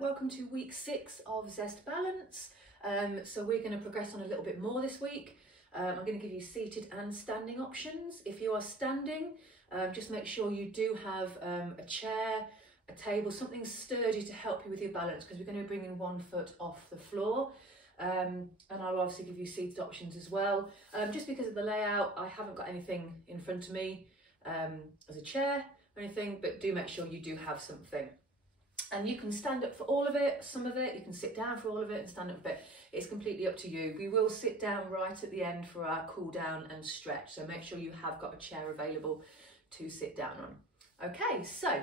Welcome to week 6 of Zest Balance. So we're going to progress on a little bit more this week. I'm going to give you seated and standing options. If you are standing, just make sure you do have a chair, a table, something sturdy to help you with your balance, because we're going to be bringing one foot off the floor. And I'll obviously give you seated options as well. Just because of the layout, I haven't got anything in front of me as a chair or anything, but do make sure you do have something. And you can stand up for all of it, some of it, you can sit down for all of it and stand up a bit. It's completely up to you. We will sit down right at the end for our cool down and stretch, so make sure you have got a chair available to sit down on. Okay, so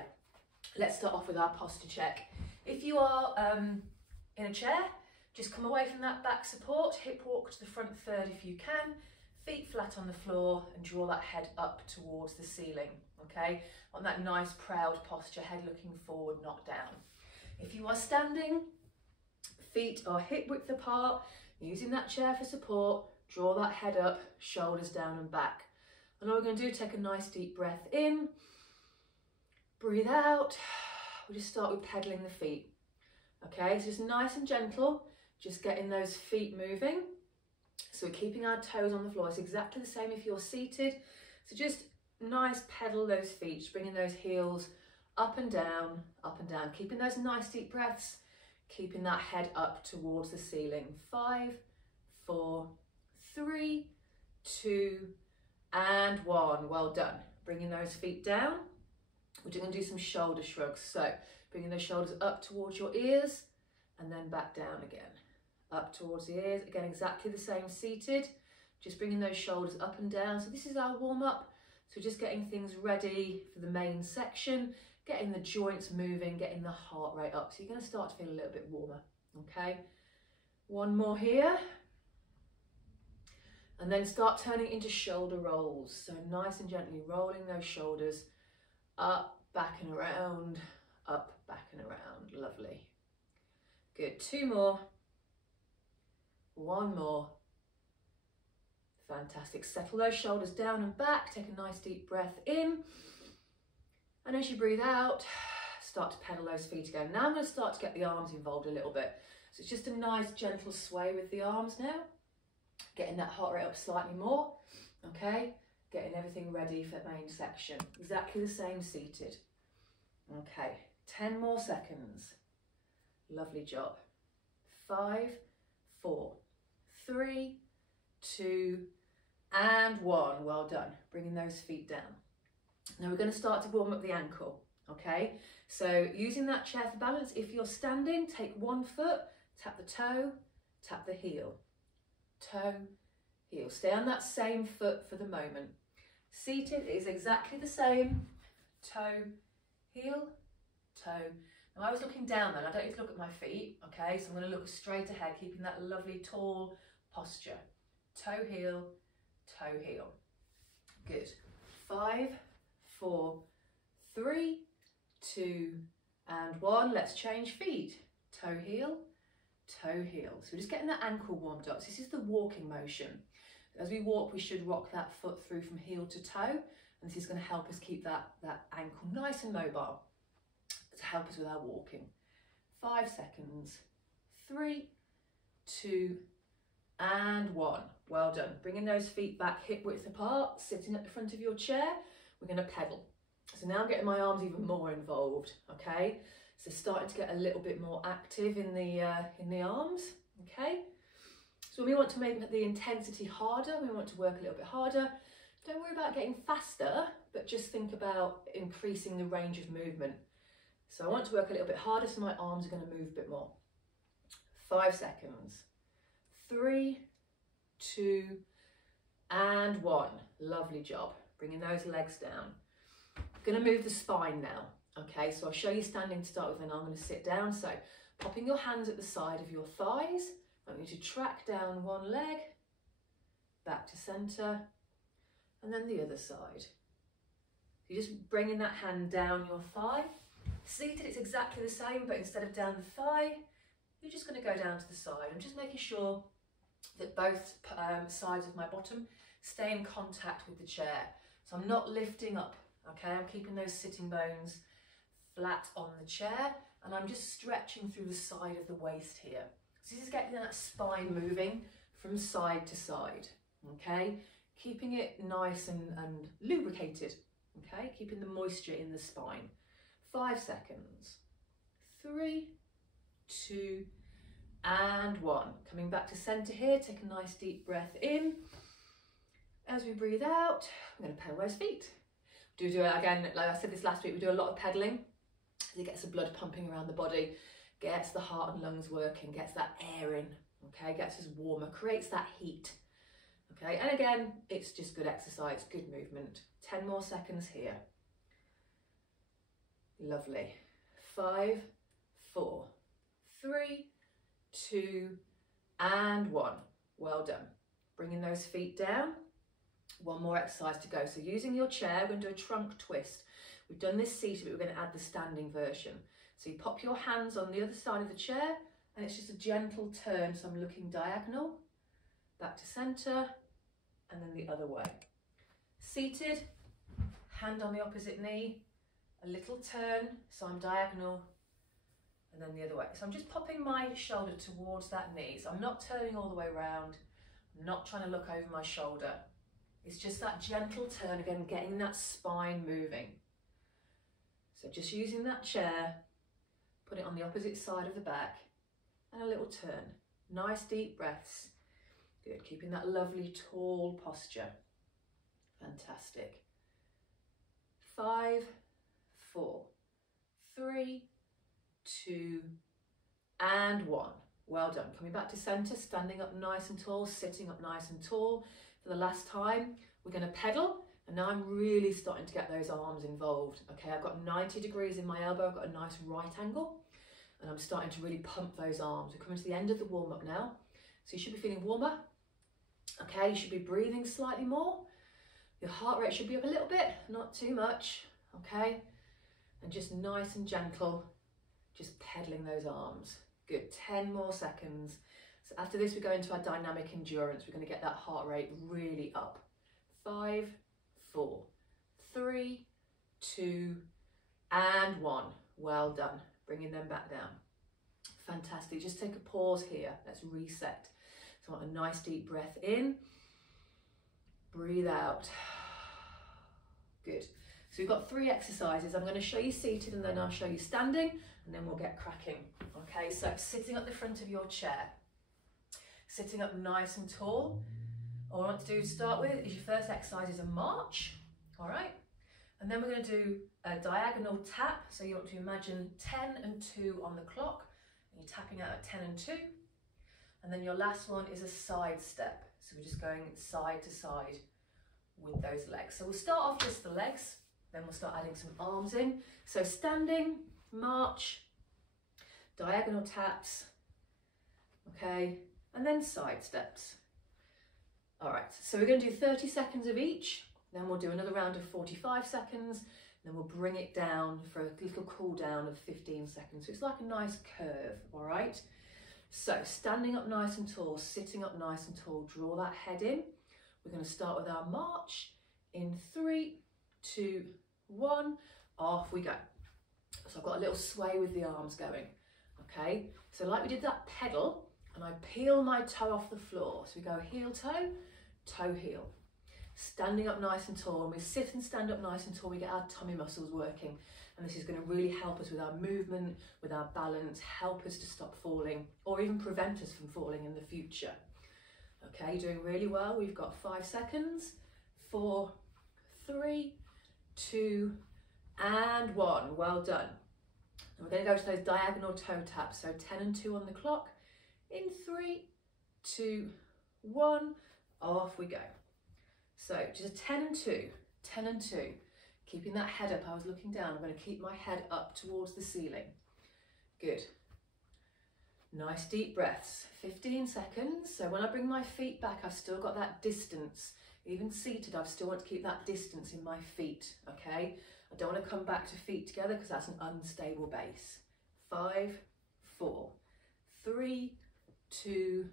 let's start off with our posture check. If you are in a chair, just come away from that back support, hip walk to the front third if you can, feet flat on the floor and draw that head up towards the ceiling, okay? On that nice proud posture, head looking forward, not down. If you are standing, feet are hip width apart, using that chair for support, draw that head up, shoulders down and back. And all we're going to do, take a nice deep breath in, breathe out. We'll just start with pedaling the feet, okay? So just nice and gentle, just getting those feet moving. So we're keeping our toes on the floor. It's exactly the same if you're seated. So just nice pedal those feet, just bringing those heels up and down, keeping those nice deep breaths, keeping that head up towards the ceiling. 5, 4, 3, 2, and 1. Well done. Bringing those feet down. We're going to do some shoulder shrugs. So bringing those shoulders up towards your ears and then back down again. Up towards the ears, again exactly the same seated, just bringing those shoulders up and down. So this is our warm-up, so just getting things ready for the main section, getting the joints moving, getting the heart rate up, so you're going to start to feel a little bit warmer. Okay, one more here, and then start turning into shoulder rolls. So nice and gently rolling those shoulders up, back and around, up, back and around. Lovely, good. 2 more. 1 more. Fantastic. Settle those shoulders down and back. Take a nice deep breath in. And as you breathe out, start to pedal those feet again. Now I'm going to start to get the arms involved a little bit. So it's just a nice gentle sway with the arms now. Getting that heart rate up slightly more. Okay. Getting everything ready for the main section. Exactly the same seated. Okay. 10 more seconds. Lovely job. 5, 4, 3, 2, and 1. Well done. Bringing those feet down. Now we're going to start to warm up the ankle. Okay, so using that chair for balance, if you're standing, take 1 foot, tap the toe, tap the heel. Toe, heel. Stay on that same foot for the moment. Seated is exactly the same. Toe, heel, toe. Now I was looking down then, I don't need to look at my feet, okay? So I'm going to look straight ahead, keeping that lovely tall posture. Toe, heel, toe, heel. Good. 5, 4, 3, 2, and 1. Let's change feet. Toe, heel, toe, heel. So we're just getting that ankle warmed up. So this is the walking motion. As we walk, we should rock that foot through from heel to toe, and this is going to help us keep that ankle nice and mobile, to help us with our walking. 5 seconds. 3, 2, and 1. Well done. Bringing those feet back hip width apart, sitting at the front of your chair. We're going to pedal. So now I'm getting my arms even more involved. Okay, so starting to get a little bit more active in the arms. Okay, so we want to make the intensity harder. We want to work a little bit harder. Don't worry about getting faster, but just think about increasing the range of movement. So I want to work a little bit harder, so my arms are going to move a bit more. 5 seconds. 3, 2, and 1. Lovely job. Bringing those legs down. I'm going to move the spine now. Okay, so I'll show you standing to start with, and I'm going to sit down. So popping your hands at the side of your thighs. I want you to track down one leg, back to centre, and then the other side. You're just bringing that hand down your thigh. Seated, it's exactly the same, but instead of down the thigh, you're just going to go down to the side. I'm just making sure that both sides of my bottom stay in contact with the chair. So I'm not lifting up, okay? I'm keeping those sitting bones flat on the chair. and I'm just stretching through the side of the waist here. So this is getting that spine moving from side to side, okay? Keeping it nice and lubricated, okay? Keeping the moisture in the spine. 5 seconds. 3, 2, and 1. Coming back to center here, take a nice deep breath in. As we breathe out, I'm going to pedal those feet. Do it again, like I said this last week, we do a lot of pedaling. It gets the blood pumping around the body, gets the heart and lungs working, gets that air in, okay, gets us warmer, creates that heat, okay, and again, it's just good exercise, good movement. 10 more seconds here. Lovely. 5, 4, 3, 2, and 1. Well done. Bringing those feet down. One more exercise to go. So using your chair, we're going to do a trunk twist. We've done this seated, but we're going to add the standing version. So you pop your hands on the other side of the chair, and it's just a gentle turn. So I'm looking diagonal, back to center, and then the other way. Seated, hand on the opposite knee, a little turn, so I'm diagonal, and then the other way. So I'm just popping my shoulder towards that knee. So I'm not turning all the way around. I'm not trying to look over my shoulder. It's just that gentle turn, again, getting that spine moving. So just using that chair, put it on the opposite side of the back, and a little turn. Nice deep breaths. Good, keeping that lovely tall posture. Fantastic. 5, 4, 3, 2, and 1. Well done. Coming back to center, standing up nice and tall, sitting up nice and tall. For the last time, we're going to pedal, and now I'm really starting to get those arms involved. Okay, I've got 90 degrees in my elbow, I've got a nice right angle, and I'm starting to really pump those arms. We're coming to the end of the warm-up now, so you should be feeling warmer. Okay, you should be breathing slightly more. Your heart rate should be up a little bit, not too much, okay? And just nice and gentle, just pedaling those arms. Good, 10 more seconds. So after this, we go into our dynamic endurance. We're going to get that heart rate really up. 5, 4, 3, 2, and 1. Well done. Bringing them back down. Fantastic. Just take a pause here. Let's reset. So I want a nice deep breath in. Breathe out. Good. So we've got 3 exercises. I'm going to show you seated, and then I'll show you standing, and then we'll get cracking. Okay, so sitting at the front of your chair. Sitting up nice and tall. All I want to do to start with is your first exercise is a march, all right? And then we're going to do a diagonal tap. So you want to imagine 10 and 2 on the clock, and you're tapping out at 10 and 2. And then your last one is a side step. So we're just going side to side with those legs. So we'll start off just the legs, then we'll start adding some arms in. So standing, march, diagonal taps, okay? And then side steps. All right, so we're going to do 30 seconds of each, then we'll do another round of 45 seconds, then we'll bring it down for a little cool down of 15 seconds. So it's like a nice curve, all right? So standing up nice and tall, sitting up nice and tall, draw that head in. We're going to start with our march in 3, 2, 1, off we go. So I've got a little sway with the arms going, okay? So like we did that pedal, and I peel my toe off the floor. So we go heel toe, toe heel. Standing up nice and tall. When we sit and stand up nice and tall, we get our tummy muscles working. And this is going to really help us with our movement, with our balance, help us to stop falling, or even prevent us from falling in the future. Okay, doing really well. We've got 5 seconds. 4, 3, 2, and 1. Well done. And we're going to go to those diagonal toe taps. So 10 and 2 on the clock. In 3, 2, 1, off we go. So just 10 and 2, 10 and 2. Keeping that head up, I was looking down. I'm going to keep my head up towards the ceiling. Good. Nice deep breaths. 15 seconds. So when I bring my feet back, I've still got that distance. Even seated, I still want to keep that distance in my feet, okay? I don't want to come back to feet together because that's an unstable base. 5, 4, 3, 2,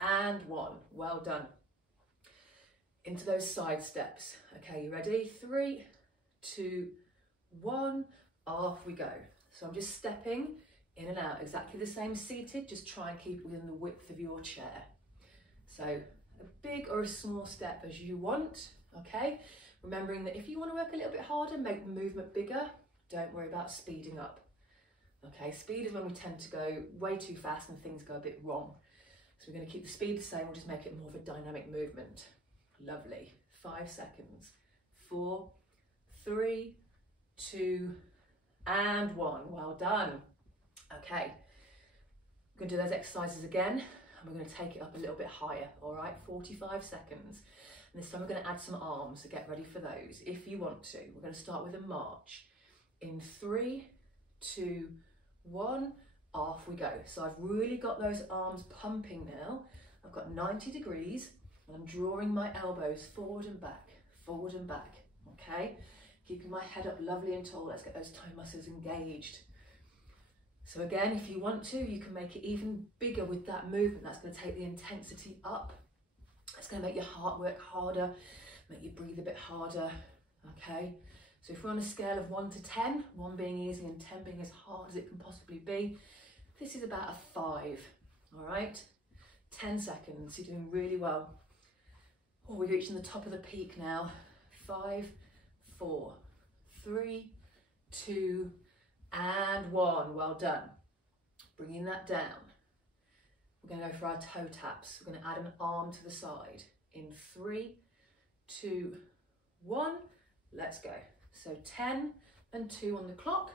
and 1. Well done. Into those side steps. Okay, you ready? 3, 2, 1, off we go. So I'm just stepping in and out, exactly the same seated, just try and keep it within the width of your chair. So a big or a small step as you want, okay? Remembering that if you want to work a little bit harder, make the movement bigger, don't worry about speeding up. Okay, speed is when we tend to go way too fast and things go a bit wrong. So we're going to keep the speed the same, we'll just make it more of a dynamic movement. Lovely. 5 seconds. 4, 3, 2, and 1. Well done. Okay, we're going to do those exercises again, and we're going to take it up a little bit higher, all right? 45 seconds. And this time we're going to add some arms, so get ready for those if you want to. We're going to start with a march. In 3, 2, 1, off we go. So I've really got those arms pumping now. I've got 90 degrees, and I'm drawing my elbows forward and back, okay? Keeping my head up lovely and tall. Let's get those toe muscles engaged. So again, if you want to, you can make it even bigger with that movement. That's going to take the intensity up. It's going to make your heart work harder, make you breathe a bit harder, okay? So if we're on a scale of 1 to 10, 1 being easy and 10 being as hard as it can possibly be, this is about a 5, all right? 10 seconds, you're doing really well. Oh, we're reaching the top of the peak now. 5, 4, 3, 2, and 1. Well done. Bringing that down. We're going to go for our toe taps. We're going to add an arm to the side. In 3, 2, 1. Let's go. So 10 and 2 on the clock.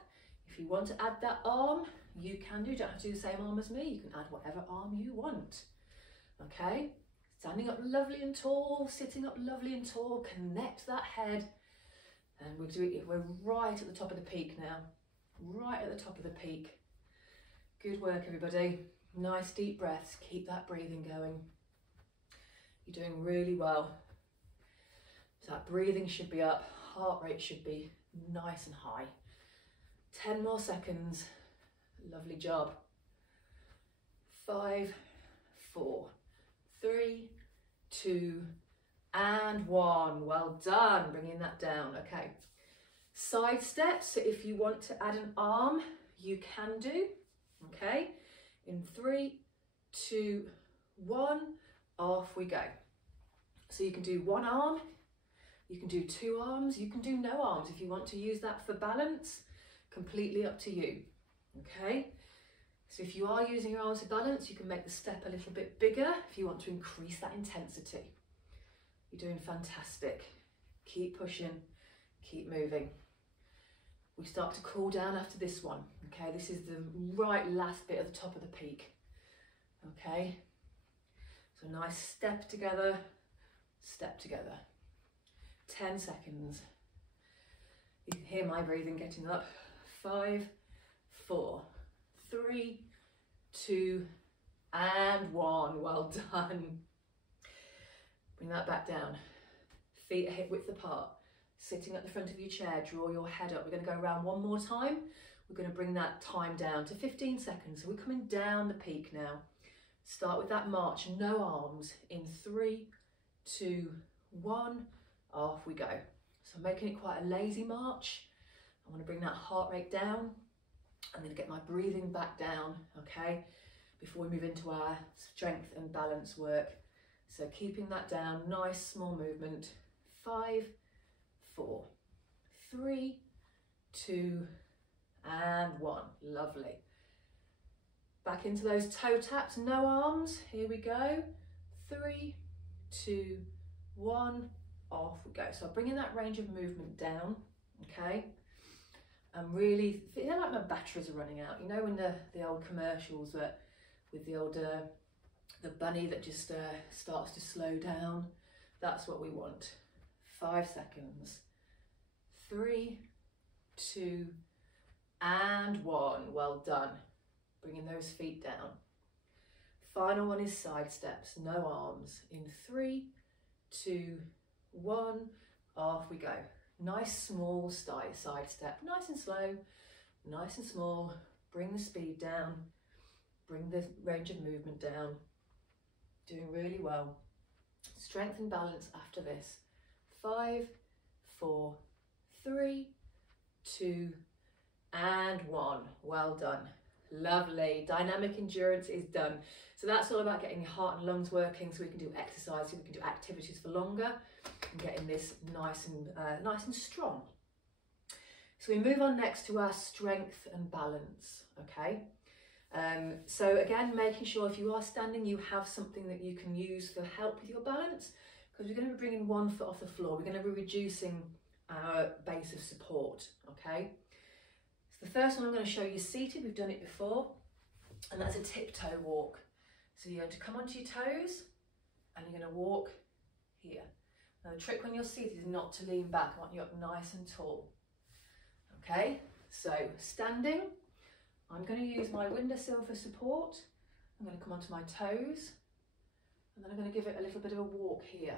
If you want to add that arm, you can do. You don't have to do the same arm as me. You can add whatever arm you want. Okay? Standing up lovely and tall, sitting up lovely and tall. Connect that head. And we're right at the top of the peak now. Right at the top of the peak. Good work, everybody. Nice deep breaths. Keep that breathing going. You're doing really well. So that breathing should be up. Heart rate should be nice and high. 10 more seconds. Lovely job. 5, 4, 3, 2, and 1. Well done. Bringing that down. Okay. Side steps. So if you want to add an arm, you can do. Okay. In 3, 2, 1. Off we go. So you can do one arm. You can do 2 arms, you can do no arms. If you want to use that for balance, completely up to you, okay? So if you are using your arms for balance, you can make the step a little bit bigger if you want to increase that intensity. You're doing fantastic. Keep pushing, keep moving. We start to cool down after this one, okay? This is the right last bit at the top of the peak, okay? So nice step together, step together. 10 seconds. You can hear my breathing getting up. 5, 4, 3, 2, and 1. Well done. Bring that back down. Feet are hip width apart. Sitting at the front of your chair, draw your head up. We're going to go around one more time. We're going to bring that time down to 15 seconds. So we're coming down the peak now. Start with that march, no arms. In 3, 2, 1. Off we go. So I'm making it quite a lazy march. I want to bring that heart rate down. I'm going to get my breathing back down, okay, before we move into our strength and balance work. So keeping that down, nice small movement. 5, 4, 3, 2, and 1. Lovely. Back into those toe taps, no arms. Here we go. 3, 2, 1. Off we go. So I'm bringing that range of movement down, okay? And really feel like my batteries are running out. You know, when the old commercials that with the old the bunny that just starts to slow down. That's what we want. 5 seconds. 3, 2, and 1. Well done. Bringing those feet down. Final one is side steps, no arms. In 3, 2, 1, off we go. Nice small side step, nice and slow, nice and small. Bring the speed down, bring the range of movement down. Doing really well. Strength and balance after this. 5, 4, 3, 2, and 1. Well done. Lovely. Dynamic endurance is done. So that's all about getting your heart and lungs working so we can do exercise, so we can do activities for longer and getting this nice and strong. So we move on next to our strength and balance, okay? So again, making sure if you are standing, you have something that you can use for help with your balance, because we're going to be bringing one foot off the floor. We're going to be reducing our base of support, okay? So the first one I'm going to show you seated. We've done it before, and that's a tiptoe walk. So you're going to come onto your toes and you're going to walk here. Now the trick when you're seated is not to lean back. I want you up nice and tall. Okay, so standing, I'm going to use my windowsill for support. I'm going to come onto my toes and then I'm going to give it a little bit of a walk here.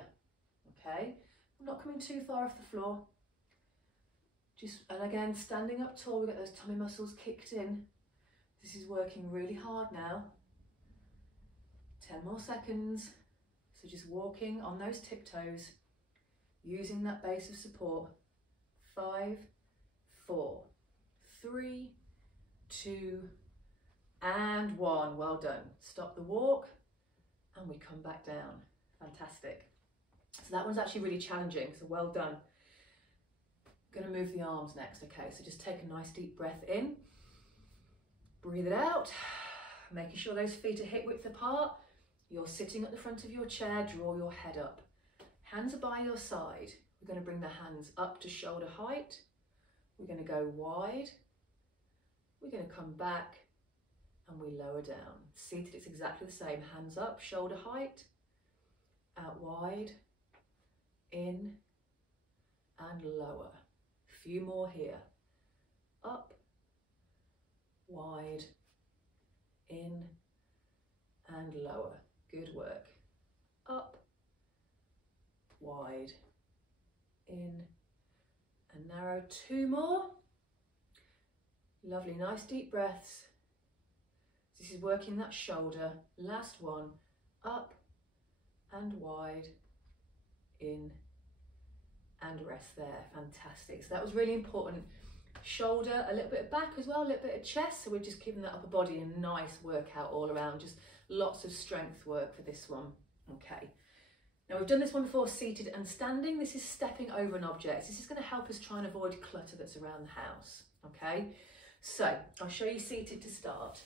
Okay, I'm not coming too far off the floor. And again, standing up tall, we get those tummy muscles kicked in. This is working really hard now. 10 more seconds. So just walking on those tiptoes, using that base of support. 5, 4, 3, 2, and 1. Well done. Stop the walk and we come back down. Fantastic. So that one's actually really challenging, so well done. Going to move the arms next. Okay, so just take a nice deep breath in. Breathe it out, making sure those feet are hip width apart. You're sitting at the front of your chair, draw your head up. Hands are by your side. We're going to bring the hands up to shoulder height. We're going to go wide. We're going to come back and we lower down. Seated, it's exactly the same. Hands up, shoulder height, out wide, in and lower. A few more here. Up, wide, in and lower. Good work. Up, wide, in and narrow. 2 more. Lovely, nice deep breaths. This is working that shoulder. Last one. Up and wide, in and rest there. Fantastic. So that was really important. Shoulder, a little bit of back as well, a little bit of chest. So we're just giving that upper body a nice workout all around. Just lots of strength work for this one. Okay. Now we've done this one before, seated and standing. This is stepping over an object. This is going to help us try and avoid clutter that's around the house. Okay. So I'll show you seated to start.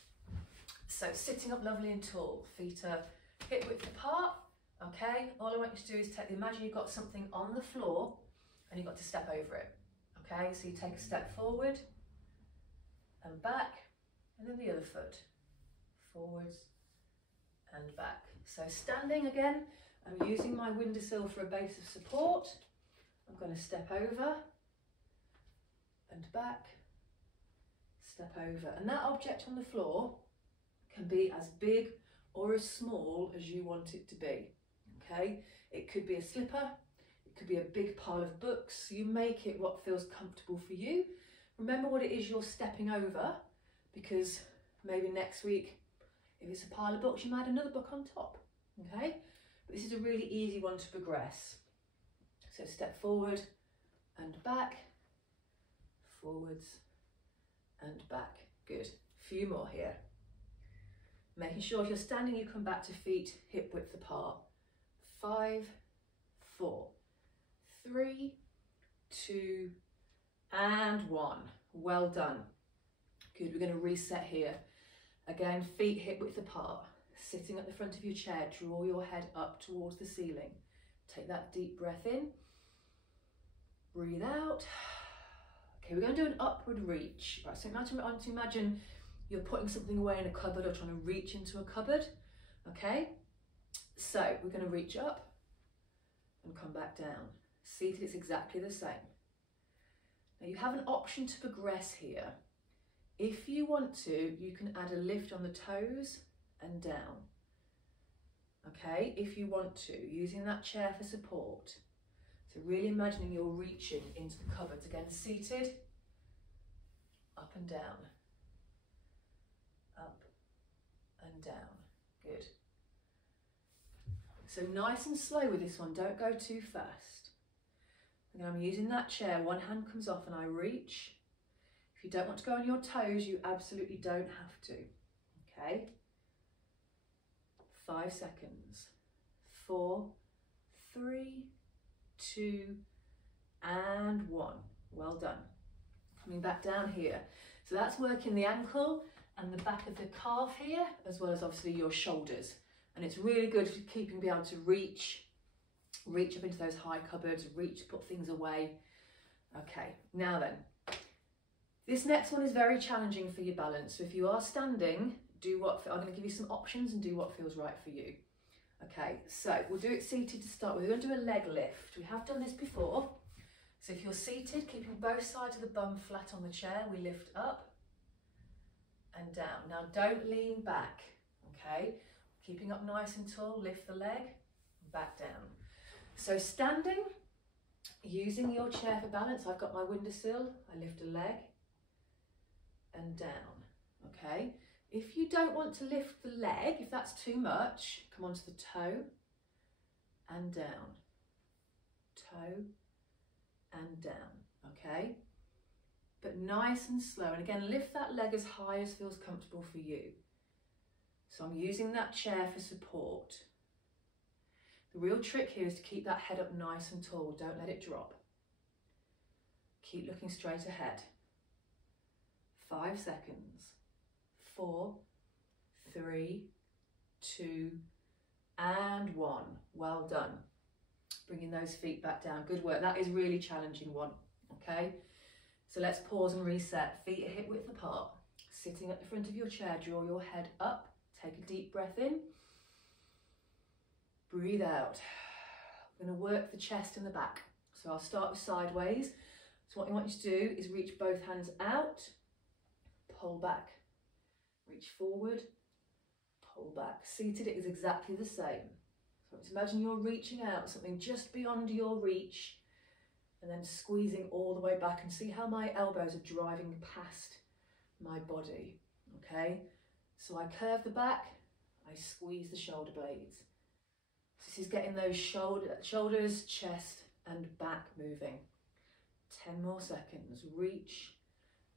So sitting up lovely and tall, feet are hip width apart. Okay. All I want you to do is imagine you've got something on the floor and you've got to step over it. Okay, so you take a step forward and back, and then the other foot, forwards and back. So standing again, I'm using my windowsill for a base of support. I'm going to step over and back, step over. And that object on the floor can be as big or as small as you want it to be. Okay, it could be a slipper. It could be a big pile of books. You make it what feels comfortable for you. Remember what it is you're stepping over, because maybe next week, if it's a pile of books, you might add another book on top, okay? But this is a really easy one to progress. So step forward and back, forwards and back. Good. A few more here. Making sure if you're standing, you come back to feet hip width apart. 5, 4, 3, 2, and 1. Well done. Good, we're going to reset here. Again, feet hip width apart. Sitting at the front of your chair, draw your head up towards the ceiling. Take that deep breath in. Breathe out. Okay, we're going to do an upward reach. Right, so imagine you're putting something away in a cupboard or trying to reach into a cupboard. Okay, so we're going to reach up and come back down. Seated, it's exactly the same. Now you have an option to progress here. If you want to, you can add a lift on the toes and down. Okay, if you want to, using that chair for support. So really imagining you're reaching into the cupboards. Again, seated, up and down, up and down. Good. So nice and slow with this one, don't go too fast. Again, I'm using that chair, one hand comes off and I reach. If you don't want to go on your toes, you absolutely don't have to. Okay. 5 seconds. 4, 3, 2, and 1. Well done. Coming back down here. So that's working the ankle and the back of the calf here, as well as obviously your shoulders. And it's really good for keeping, being able to reach up into those high cupboards, put things away. Okay, now then, this next one is very challenging for your balance. So if you are standing, I'm going to give you some options and do what feels right for you. Okay, so we'll do it seated to start with. We're going to do a leg lift. We have done this before. So if you're seated, keeping both sides of the bum flat on the chair, we lift up and down. Now don't lean back, okay? Keeping up nice and tall, lift the leg, back down. So standing, using your chair for balance, I've got my windowsill, I lift a leg and down, okay? If you don't want to lift the leg, if that's too much, come onto the toe and down, toe and down, okay? But nice and slow, and again, lift that leg as high as feels comfortable for you. So I'm using that chair for support. The real trick here is to keep that head up nice and tall, don't let it drop. Keep looking straight ahead. 5 seconds. 4, 3, 2, and 1. Well done. Bringing those feet back down. Good work. That is really challenging one. Okay. So let's pause and reset. Feet are hip width apart. Sitting at the front of your chair, draw your head up. Take a deep breath in. Breathe out. We're going to work the chest and the back. So I'll start with sideways. So what I want you to do is reach both hands out, pull back. Reach forward, pull back. Seated, it is exactly the same. So imagine you're reaching out, something just beyond your reach, and then squeezing all the way back, and see how my elbows are driving past my body, okay? So I curve the back, I squeeze the shoulder blades. This is getting those shoulders, chest, and back moving. 10 more seconds. Reach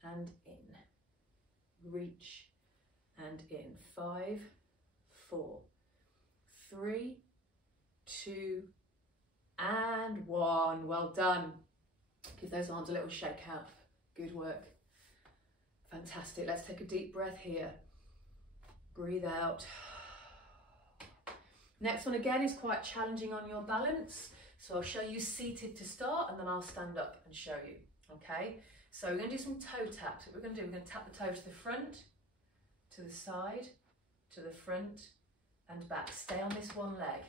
and in. Reach and in. 5, 4, 3, 2, and 1. Well done. Give those arms a little shake out. Good work. Fantastic. Let's take a deep breath here. Breathe out. Next one again is quite challenging on your balance. So I'll show you seated to start, and then I'll stand up and show you. Okay. So we're going to do some toe taps. What we're going to do, we're going to tap the toe to the front, to the side, to the front and back. Stay on this one leg.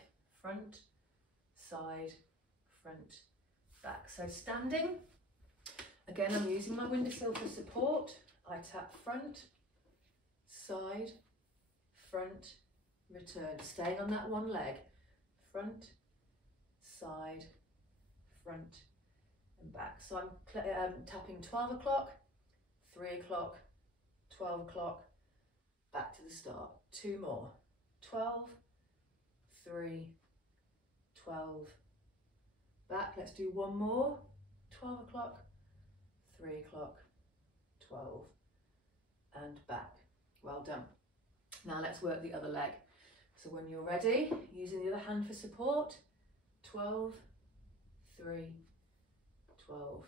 Front, side, front, back. So standing, again I'm using my windowsill for support. I tap front, side, front, return. Staying on that one leg. Front, side, front and back. So I'm tapping 12 o'clock, 3 o'clock, 12 o'clock, back to the start. 2 more. 12, 3, 12, back. Let's do 1 more. 12 o'clock, 3 o'clock, 12, and back. Well done. Now let's work the other leg. So when you're ready, using the other hand for support, 12, 3, 12,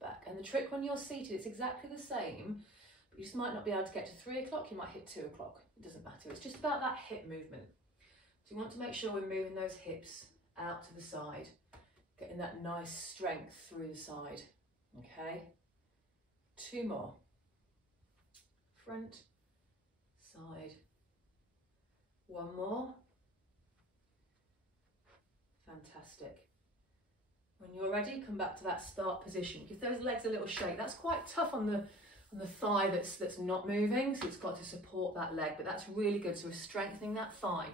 back. And the trick when you're seated, it's exactly the same, but you just might not be able to get to 3 o'clock, you might hit 2 o'clock. It doesn't matter. It's just about that hip movement. So you want to make sure we're moving those hips out to the side, getting that nice strength through the side. Okay. 2 more. Front, side. 1 more. Fantastic. When you're ready, come back to that start position. Give those legs a little shake. That's quite tough on the thigh that's not moving, so it's got to support that leg, but that's really good. So we're strengthening that thigh.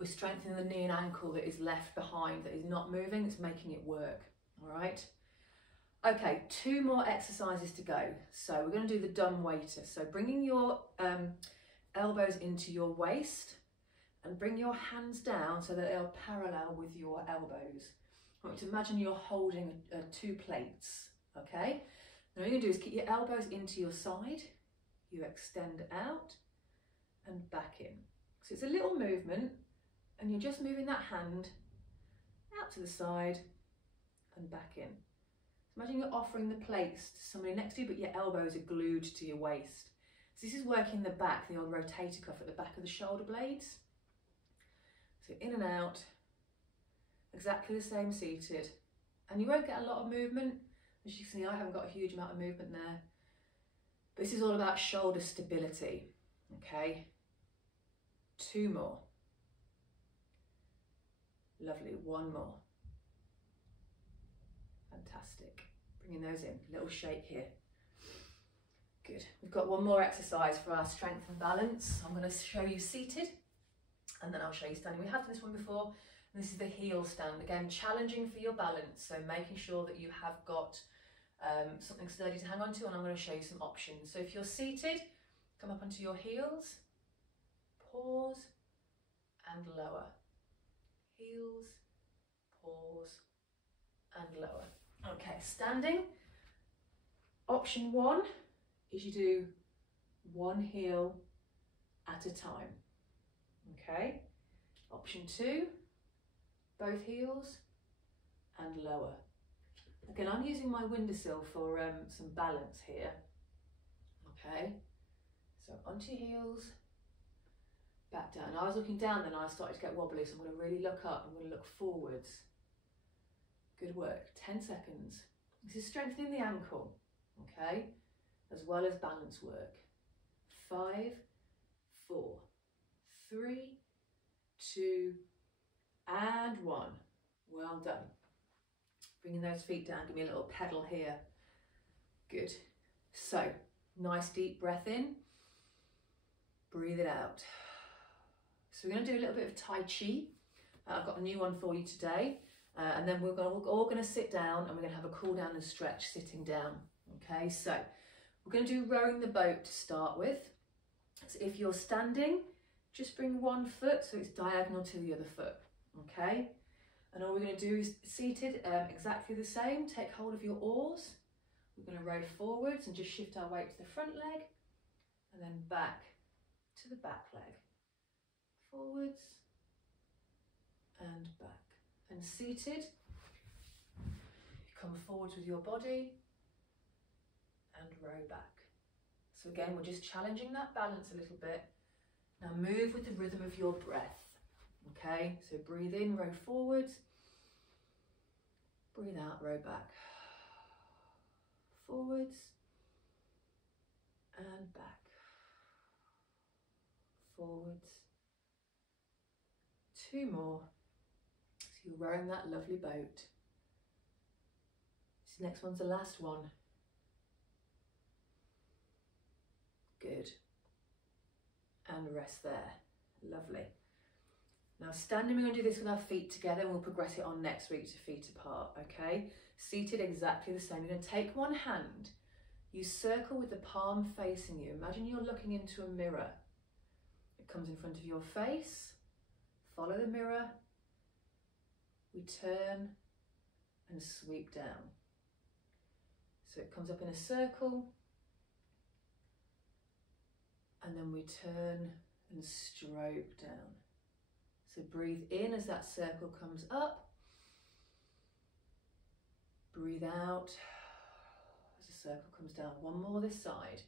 We're strengthening the knee and ankle that is left behind, that is not moving. It's making it work. All right. Okay, 2 more exercises to go. So we're going to do the dumb waiter. So bringing your elbows into your waist and bring your hands down so that they're parallel with your elbows. I want you to imagine you're holding 2 plates, okay? And all you're going to do is keep your elbows into your side. You extend out and back in. So it's a little movement, and you're just moving that hand out to the side and back in. So imagine you're offering the plates to somebody next to you, but your elbows are glued to your waist. So this is working the back, the old rotator cuff at the back of the shoulder blades. So in and out, exactly the same seated. And you won't get a lot of movement. As you can see, I haven't got a huge amount of movement there. But this is all about shoulder stability, okay? 2 more. Lovely, 1 more. Fantastic. Bringing those in, little shake here. Good. We've got 1 more exercise for our strength and balance. I'm going to show you seated, and then I'll show you standing. We have done this one before. And this is the heel stand. Again, challenging for your balance, so making sure that you have got something sturdy to hang on to, and I'm going to show you some options. So if you're seated, come up onto your heels, pause and lower. Heels, pause and lower. Okay, standing. Option 1 is you do 1 heel at a time. Okay. Option 2, both heels and lower. Again, I'm using my windowsill for some balance here. Okay, so onto your heels, back down. I was looking down, then I started to get wobbly, so I'm going to really look up. I'm going to look forwards. Good work. 10 seconds. This is strengthening the ankle, okay, as well as balance work. 5, 4, 3, 2, and 1. Well done. Bringing those feet down, give me a little pedal here. Good. So, nice deep breath in. Breathe it out. So we're going to do a little bit of Tai Chi. I've got a new one for you today. And then we're all going to sit down, and we're going to have a cool down and stretch sitting down. Okay, so we're going to do rowing the boat to start with. So if you're standing, just bring 1 foot so it's diagonal to the other foot. Okay. And all we're going to do is seated, exactly the same. Take hold of your oars. We're going to row forwards and just shift our weight to the front leg, and then back to the back leg. Forwards and back. And seated, you come forwards with your body and row back. So again, we're just challenging that balance a little bit. Now move with the rhythm of your breath. Okay, so breathe in, row forwards. Breathe out, row back. Forwards and back. Forwards. 2 more. So you're rowing that lovely boat. This next one's the last one. Good. And rest there. Lovely. Now standing, we're going to do this with our feet together, and we'll progress it on next week to feet apart, okay? Seated, exactly the same. You're going to take one hand, you circle with the palm facing you. Imagine you're looking into a mirror. It comes in front of your face. Follow the mirror. We turn and sweep down. So it comes up in a circle, and then we turn and stroke down. So breathe in as that circle comes up. Breathe out as the circle comes down. 1 more this side.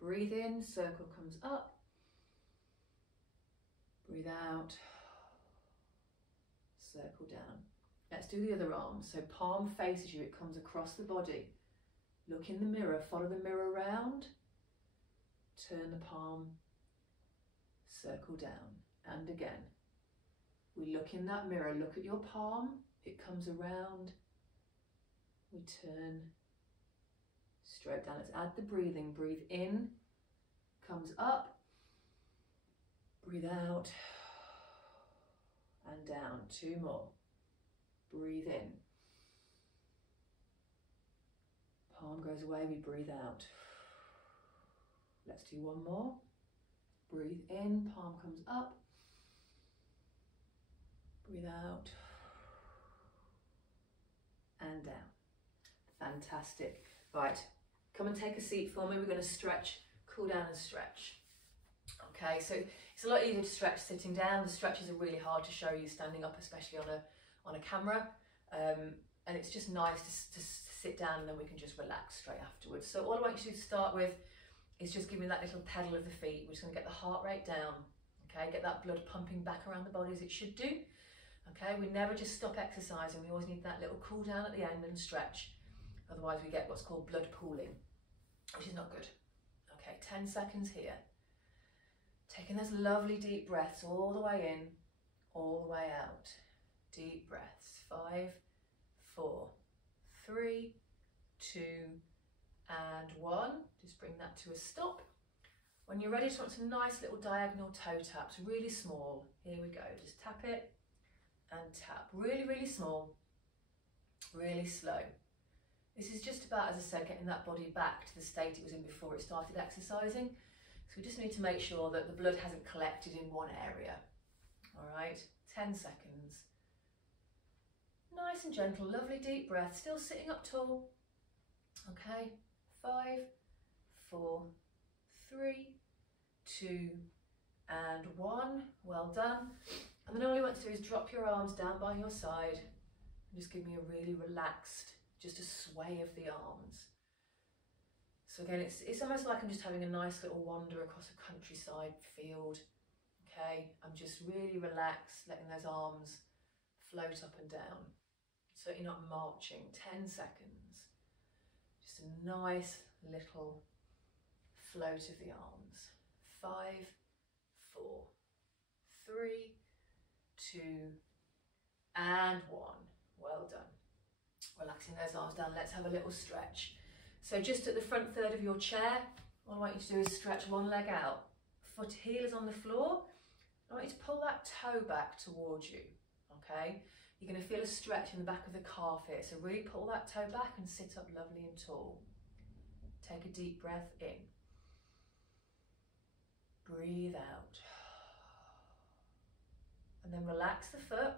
Breathe in, circle comes up. Breathe out, circle down. Let's do the other arm. So palm faces you, it comes across the body. Look in the mirror, follow the mirror round. Turn the palm, circle down, and again. We look in that mirror, look at your palm, it comes around, we turn, straight down. Let's add the breathing. Breathe in, comes up, breathe out, and down. 2 more. Breathe in. Palm goes away, we breathe out. Let's do 1 more. Breathe in, palm comes up. Breathe out and down. Fantastic. Right, Come and take a seat for me. We're going to stretch, cool down and stretch. Okay, so it's a lot easier to stretch sitting down. The stretches are really hard to show you standing up, especially on a camera. And it's just nice to sit down, and then we can just relax straight afterwards. So all I want you to start with is just giving that little pedal of the feet. We're just going to get the heart rate down. Okay, get that blood pumping back around the body as it should do. Okay, we never just stop exercising. We always need that little cool down at the end and stretch. Otherwise we get what's called blood pooling, which is not good. Okay, 10 seconds here. Taking those lovely deep breaths all the way in, all the way out. Deep breaths. 5, 4, 3, 2, and 1. Just bring that to a stop. When you're ready, just want some nice little diagonal toe taps, really small. Here we go, just tap it and tap. Really, really small, really slow. This is just about, as I said, getting that body back to the state it was in before it started exercising. So we just need to make sure that the blood hasn't collected in one area. All right, 10 seconds. Nice and gentle, lovely deep breath, still sitting up tall. Okay, 5, 4, 3, 2, and 1. Well done. And then all you want to do is drop your arms down by your side and just give me a really relaxed, just a sway of the arms. So again, it's almost like I'm just having a nice little wander across a countryside field. Okay, I'm just really relaxed, letting those arms float up and down. So you're not marching. 10 seconds. Just a nice little float of the arms. 5, 4, 3, 2, and 1. Well done. Relaxing those arms down. Let's have a little stretch. So just at the front third of your chair, all I want you to do is stretch one leg out. Foot heel is on the floor. I want you to pull that toe back towards you. Okay? You're going to feel a stretch in the back of the calf here. So really pull that toe back and sit up lovely and tall. Take a deep breath in. Breathe out. And then relax the foot.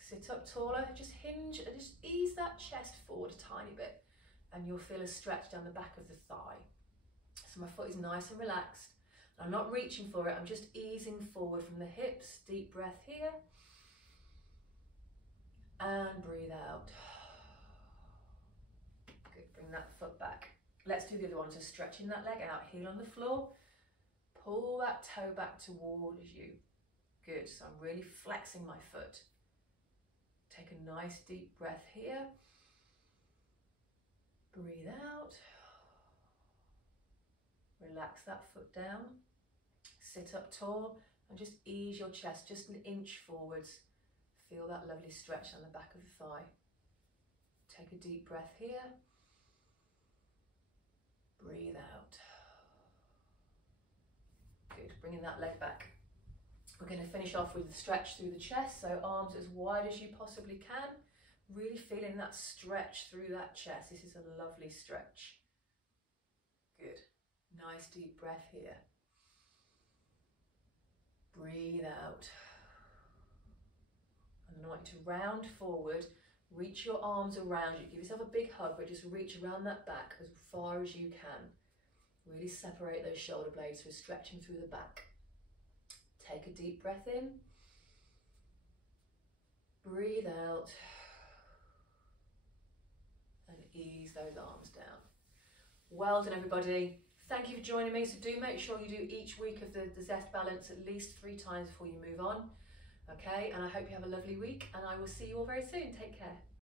Sit up taller. Just hinge and just ease that chest forward a tiny bit. And you'll feel a stretch down the back of the thigh. So my foot is nice and relaxed. I'm not reaching for it. I'm just easing forward from the hips. Deep breath here. And breathe out. Good, bring that foot back. Let's do the other one. So stretching that leg out, heel on the floor. Pull that toe back towards you. Good, so I'm really flexing my foot. Take a nice deep breath here. Breathe out. Relax that foot down. Sit up tall and just ease your chest just an inch forwards. Feel that lovely stretch on the back of the thigh. Take a deep breath here. Breathe out. Good, bringing that leg back. We're going to finish off with the stretch through the chest, so arms as wide as you possibly can. Really feeling that stretch through that chest. This is a lovely stretch. Good. Nice deep breath here. Breathe out. And then I want you to round forward, reach your arms around you. Give yourself a big hug, but just reach around that back as far as you can. Really separate those shoulder blades, so stretching through the back. Take a deep breath in. Breathe out. And ease those arms down. Well done, everybody. Thank you for joining me. So do make sure you do each week of the Zest Balance at least 3 times before you move on. Okay, and I hope you have a lovely week, and I will see you all very soon. Take care.